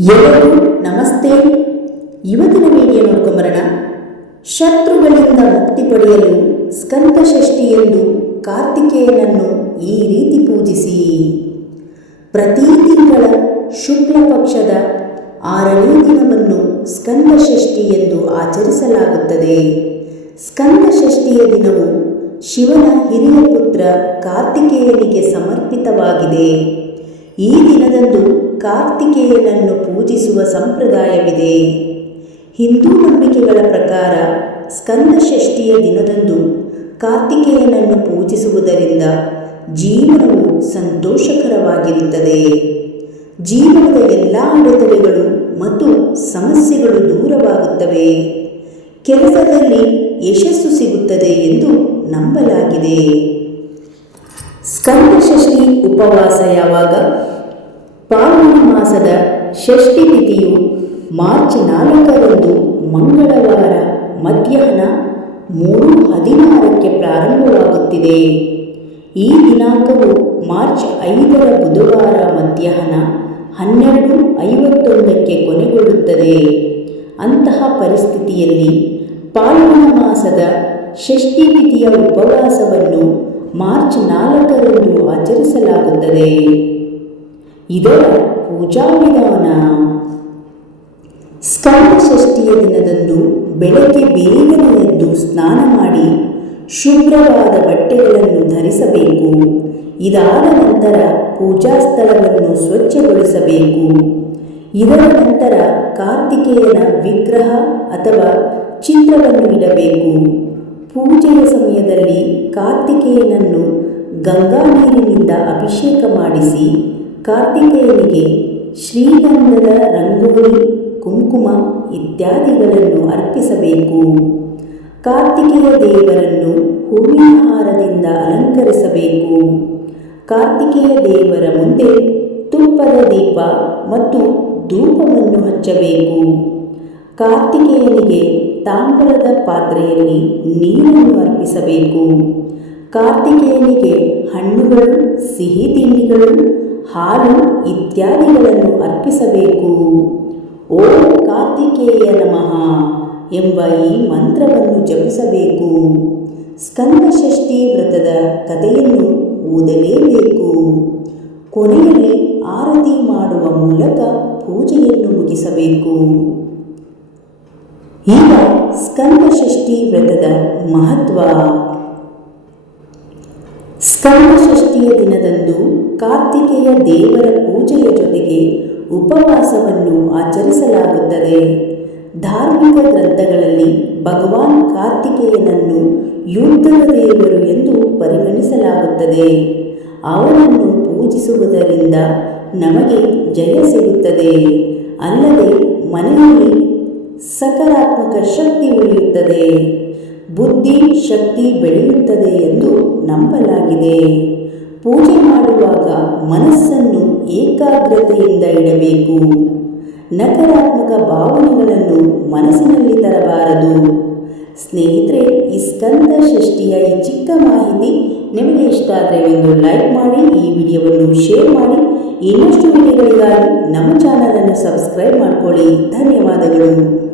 ಎಲ್ಲರಿಗೂ ನಮಸ್ತೆ. ಇವತ್ತಿನ ವಿಡಿಯೋ ನೋಡ್ಕೊಂಬರೋಣ. ಶತ್ರುಗಳಿಂದ ಮುಕ್ತಿ ಪಡೆಯಲು ಸ್ಕಂದ ಷಷ್ಠಿ ಎಂದು ಕಾರ್ತಿಕೇಯನನ್ನು ಈ ರೀತಿ ಪೂಜಿಸಿ. ಪ್ರತಿ ತಿಂಗಳ ಶುಕ್ಲ ಪಕ್ಷದ ಆರನೇ ದಿನವನ್ನು ಸ್ಕಂದ ಷಷ್ಠಿ ಎಂದು ಆಚರಿಸಲಾಗುತ್ತದೆ. ಸ್ಕಂದ ಷಷ್ಠಿಯ ದಿನವು ಶಿವನ ಹಿರಿಯ ಪುತ್ರ ಕಾರ್ತಿಕೇಯನಿಗೆ ಸಮರ್ಪಿತವಾಗಿದೆ. ಈ ದಿನದಂದು ಕಾರ್ತಿಕೇಯನನ್ನು ಪೂಜಿಸುವ ಸಂಪ್ರದಾಯವಿದೆ. ಹಿಂದೂ ನಂಬಿಕೆಗಳ ಪ್ರಕಾರ ಸ್ಕಂದ ಷಷ್ಠಿಯ ದಿನದಂದು ಕಾರ್ತಿಕೇಯನನ್ನು ಪೂಜಿಸುವುದರಿಂದ ಜೀವನವು ಸಂತೋಷಕರವಾಗಿರುತ್ತದೆ. ಜೀವನದ ಎಲ್ಲ ಅಡೆತಡೆಗಳು ಮತ್ತು ಸಮಸ್ಯೆಗಳು ದೂರವಾಗುತ್ತವೆ. ಕೆಲಸದಲ್ಲಿ ಯಶಸ್ಸು ಸಿಗುತ್ತದೆ ಎಂದು ನಂಬಲಾಗಿದೆ. ಸ್ಕಂದ ಷಷ್ಠಿ ಉಪವಾಸ ಯಾವಾಗ? ಪಾಲ್ಗುಣ ಮಾಸದ ಷಷ್ಠಿ ತಿಥಿಯು ಮಾರ್ಚ್ ನಾಲ್ಕರಂದು ಮಂಗಳವಾರ ಮಧ್ಯಾಹ್ನ ಮೂರು ಹದಿನಾರಕ್ಕೆ ಪ್ರಾರಂಭವಾಗುತ್ತಿದೆ. ಈ ದಿನಾಂಕವು ಮಾರ್ಚ್ ಐದರ ಬುಧವಾರ ಮಧ್ಯಾಹ್ನ ಹನ್ನೆರಡು ಐವತ್ತೊಂದಕ್ಕೆ ಕೊನೆಗೊಳ್ಳುತ್ತದೆ. ಅಂತಹ ಪರಿಸ್ಥಿತಿಯಲ್ಲಿ ಪಾಲ್ಗುಣ ಮಾಸದ ಷಷ್ಠಿ ತಿಥಿಯ ಉಪವಾಸವನ್ನು ಮಾರ್ಚ್ ನಾಲ್ಕರಂದು ಆಚರಿಸಲಾಗುತ್ತದೆ. ಇದರ ಪೂಜಾ ವಿಧಾನ. ಸ್ಕಂದ ಷಷ್ಠಿಯ ದಿನದಂದು ಬೆಳಗ್ಗೆ ಬೇಗನೆ ಎದ್ದು ಸ್ನಾನ ಮಾಡಿ ಶುಭ್ರವಾದ ಬಟ್ಟೆಗಳನ್ನು ಧರಿಸಬೇಕು. ಇದಾದ ನಂತರ ಪೂಜಾ ಸ್ಥಳವನ್ನು ಸ್ವಚ್ಛಗೊಳಿಸಬೇಕು. ಇದರ ನಂತರ ಕಾರ್ತಿಕೇಯನ ವಿಗ್ರಹ ಅಥವಾ ಚಿತ್ರವನ್ನು ಇಡಬೇಕು. ಪೂಜೆಯ ಸಮಯದಲ್ಲಿ ಕಾರ್ತಿಕೇಯನನ್ನು ಗಂಗಾ ನೀರಿನಿಂದ ಅಭಿಷೇಕ ಮಾಡಿಸಿ ಕಾರ್ತಿಕೇಯನಿಗೆ ಶ್ರೀಗಂಧದ ರಂಗೋಲಿ, ಕುಂಕುಮ ಇತ್ಯಾದಿಗಳನ್ನು ಅರ್ಪಿಸಬೇಕು. ಕಾರ್ತಿಕೇಯ ದೇವರನ್ನು ಹೂವಿನ ಹಾರದಿಂದ ಅಲಂಕರಿಸಬೇಕು. ಕಾರ್ತಿಕೇಯ ದೇವರ ಮುಂದೆ ತುಪ್ಪದ ದೀಪ ಮತ್ತು ಧೂಪವನ್ನು ಹಚ್ಚಬೇಕು. ಕಾರ್ತಿಕೇಯನಿಗೆ ತಾಮ್ರದ ಪಾತ್ರೆಯಲ್ಲಿ ನೀರನ್ನು ಅರ್ಪಿಸಬೇಕು. ಕಾರ್ತಿಕೇಯನಿಗೆ ಹಣ್ಣುಗಳು, ಸಿಹಿ ತಿಂಡಿಗಳು, ಹಾಲು ಇತ್ಯಾದಿಗಳನ್ನು ಅರ್ಪಿಸಬೇಕು. ಓ ಕಾರ್ತಿಕೇಯ ನಮಃ ಎಂಬ ಈ ಮಂತ್ರವನ್ನು ಜಪಿಸಬೇಕು. ಸ್ಕಂದ ಷಷ್ಠಿ ವ್ರತದ ಕಥೆಯನ್ನು ಓದಲೇಬೇಕು. ಕೊನೆಯಲ್ಲಿ ಆರತಿ ಮಾಡುವ ಮೂಲಕ ಪೂಜೆಯನ್ನು ಮುಗಿಸಬೇಕು. ಈಗ ಸ್ಕಂದ ಷಷ್ಠಿ ವ್ರತದ ಮಹತ್ವ. ಸ್ಕಂದ ಷಷ್ಠಿಯ ದಿನದಂದು ಕಾರ್ತಿಕೇಯ ದೇವರ ಪೂಜೆಯ ಜೊತೆಗೆ ಉಪವಾಸವನ್ನು ಆಚರಿಸಲಾಗುತ್ತದೆ. ಧಾರ್ಮಿಕ ಗ್ರಂಥಗಳಲ್ಲಿ ಭಗವಾನ್ ಕಾರ್ತಿಕೇಯನನ್ನು ಯುದ್ಧದ ದೇವರು ಎಂದು ಪರಿಗಣಿಸಲಾಗುತ್ತದೆ. ಅವನನ್ನು ಪೂಜಿಸುವುದರಿಂದ ನಮಗೆ ಜಯ ಸಿಗುತ್ತದೆ. ಅಲ್ಲದೆ ಮನೆಯಲ್ಲಿ ಸಕಾರಾತ್ಮಕ ಶಕ್ತಿ ಉಳಿಯುತ್ತದೆ. ಬುದ್ಧಿ ಶಕ್ತಿ ಬೆಳೆಯುತ್ತದೆ ಎಂದು ನಂಬಲಾಗಿದೆ. ಪೂಜೆ ಮಾಡುವಾಗ ಮನಸ್ಸನ್ನು ಏಕಾಗ್ರತೆಯಿಂದ ಇಡಬೇಕು. ನಕಾರಾತ್ಮಕ ಭಾವನೆಗಳನ್ನು ಮನಸ್ಸಿನಲ್ಲಿ ತರಬಾರದು. ಸ್ನೇಹಿತರೆ, ಈ ಸ್ಕಂದ ಷಷ್ಠಿಯ ಈ ಚಿಕ್ಕ ಮಾಹಿತಿ ನಿಮಗೆ ಇಷ್ಟ ಆದರೆ ಒಂದು ಲೈಕ್ ಮಾಡಿ, ಈ ವಿಡಿಯೋವನ್ನು ಶೇರ್ ಮಾಡಿ. ಇನ್ನಷ್ಟು ವಿಡಿಯೋಗಳಿಗಾಗಿ ನಮ್ಮ ಚಾನಲನ್ನು ಸಬ್ಸ್ಕ್ರೈಬ್ ಮಾಡಿಕೊಳ್ಳಿ. ಧನ್ಯವಾದಗಳು.